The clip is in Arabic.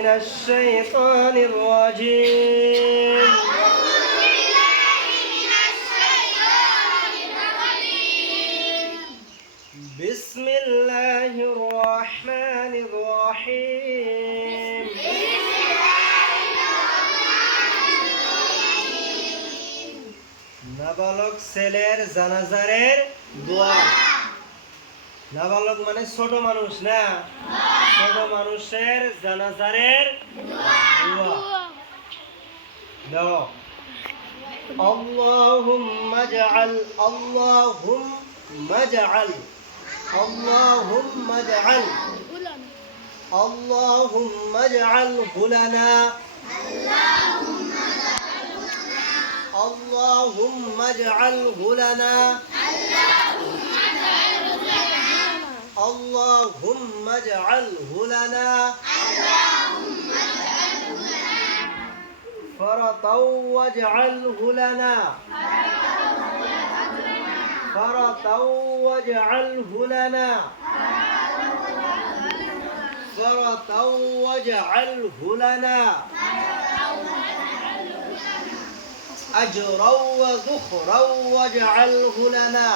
من الشيطان الرجيم بسم الله الرحمن الرحيم নাবালক ছেলের জানাজারের দোয়া। নাবালক মানে ছোট মানুষ না, ছোট মানুষের জানাজারের দোয়া। দাও আল্লাহুম্মা জাআল আল্লাহুম্মা জাআল আল্লাহুম্মা জাআল আল্লাহুম্মা জাআলহু লানা اللهم اجعله لنا اللهم اجعله لنا فرطا واجعله لنا فرطا واجعله لنا فرطا واجعله لنا أجرا وذخرا واجعله لنا